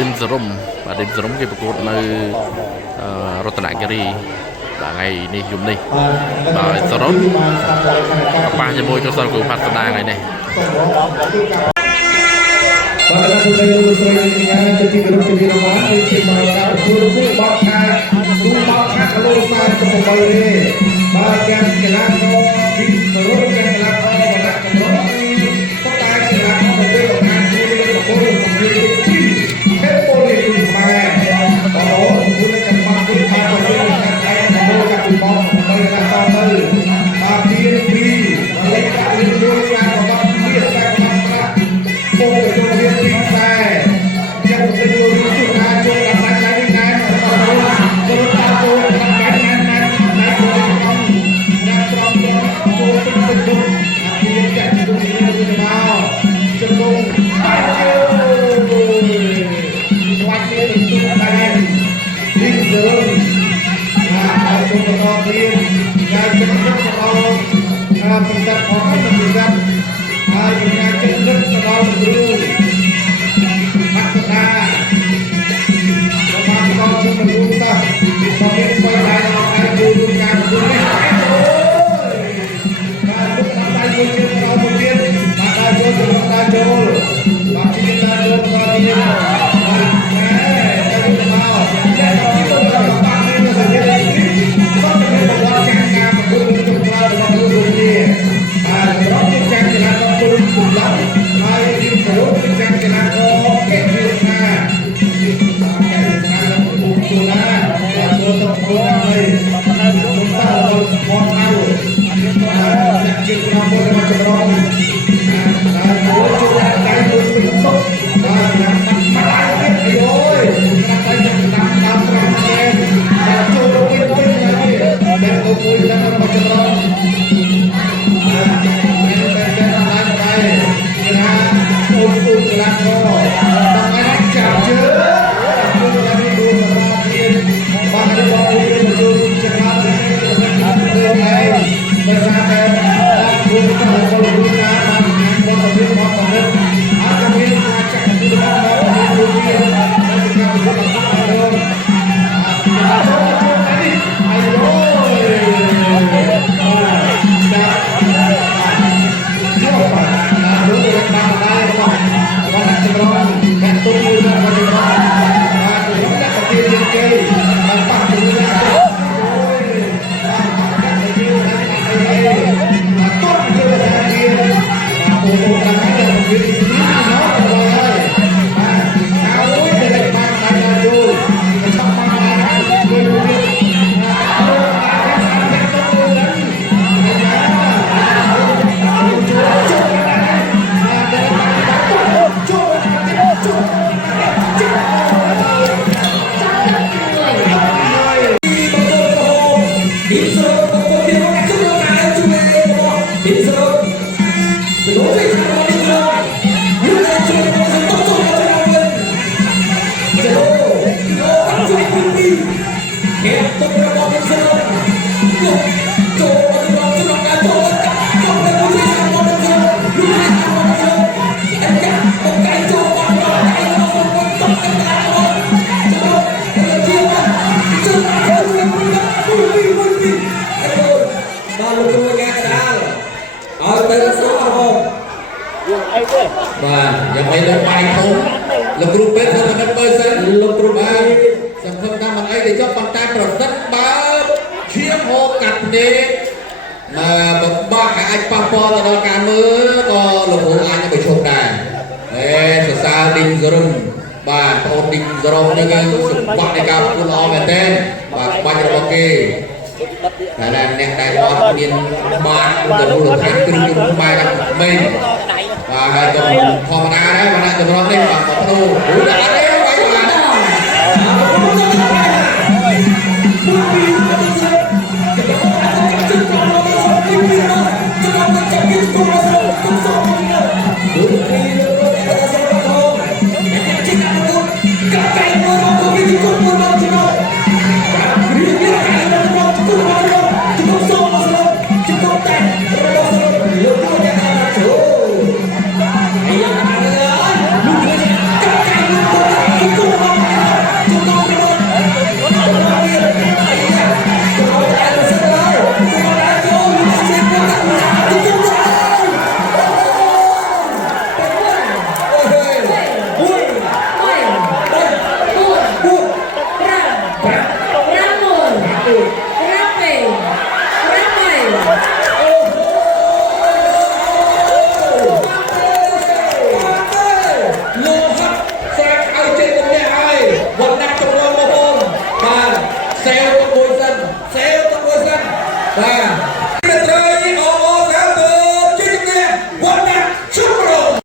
ឌីមសរុំគេប្រកួតនៅរតនគិរីបាទថ្ងៃនេះយប់នេះបាទសរុបប៉ះជាមួយកសលគូផាត់ស្ដាងថ្ងៃនេះបាទលោកស្រីលោកស្រីទាំងឡាយជាទីគោរពជារង្វាន់ដូចជាមកការប្រគួតគឺបោកខាគីឡូ48ទេបាទទាំងកីឡាករពីសរុបទាំងកីឡាករវណ្ណៈកម្ពុជាក៏តែកីឡាករប្រភេទអង្គការជួយលើកកម្ពស់សម្ភារទីហេប៉ូលីពីខ្មែរបងប្អូនគឺនឹងកំពុងធ្វើការប្រកួតការតែងនៅកាពីបងដើម្បីកីឡាករទៅបាទទី2លេខការរៀនយល់ការប្រកបជាការកំណត់ពុកទៅរៀនទីខ្សែយ៉ាងទៅចូលជួនការចូលដល់ណាស់ណាស់ទៅចូលដល់ចូលដល់ណាស់ណាស់ណាស់ចូលទៅទៅអាពីចាក់ទៅនេះទៅមកចំងបាយជើស្វាច់ទៅទៅដែរលីងទៅហើយចូលទៅទៀតហើយចំងទៅដល់ប្រកាសអស់ទៅប្រកាសហើយការជិះរត់ទៅដល់គ្រូហាក់ដារបស់របស់ជុំគ្រូតាមកមានស្វ័យដែរដល់ការគ្រូការគ្រូនេះបាទលោកតាមដៃមួយជើងដល់មួយទៀតបាទដៃចូលទៅដល់ចូលបាទជិះដល់ចូលដល់ទៀតបាទណែទៅមកតែដល់ទីទៅដល់បាក់នេះទៅសញ្ញានេះក៏ទៅបវត្តចាស់ការប្រគល់ទៅដល់របស់គ្រូនេះបាទរកចាស់កីឡាករគុំគុំឡំហើយទីទៅចាស់កីឡាករគេវាថាទីតាកីឡាករគុំគុំឡាបាទចូលទៅគុំហើយគុំតើមកហៅបាទចាក់ជាក្រុមរបស់ចម្រងបាទចូលចូលដៃមួយទៅតុបាទណាត់មកអាយអូយណាត់តែតាមតាមត្រង់ទេបាទចូលទៅវិញហើយតែទៅមួយដល់របស់ចម្រងអូនទូកីឡាករដល់ថ្ងៃនេះចាប់ជើងគឺថ្ងៃនេះដួលសម្រាប់ទៀតបានរបស់យើងមកជួយចំណាប់ទៅទៅហើយបើថាតែគូទៅដល់គូណាបានបានទៅវិញមកទៅអាចจะមានការចាក់ទៅដល់មកទៅវិញទៅការប្រកួតរបស់យើងអាយអូបាទយ៉ាងម៉េចដល់បាយធំលោកគ្រូពេទ្យទៅមិនបើសិនលោកគ្រូបាទសង្ឃឹមថាមិនអីទេចុះប៉ុន្តែប្រសិទ្ធបើឈាមហូរកាត់ភ្នែកបំបត្តិអាចប៉ះពាល់ទៅដល់ការមើលក៏លោកគ្រូអាចនឹងប្រឈមដែរសរសើរឌីងសរុំបាទបងឌីងសរុំនេះគឺសម្បត្តិនៃការប្រកួតល្អមែនទែនបាទបាច់របស់គេតែអ្នកដែលអត់មានបានទៅមូលដ្ឋានគ្រឹះយន្តខ្មែរដល់ក្មេងបាទហើយក៏ធម្មតាដែរបាទចម្រោះនេះបាទបដូរ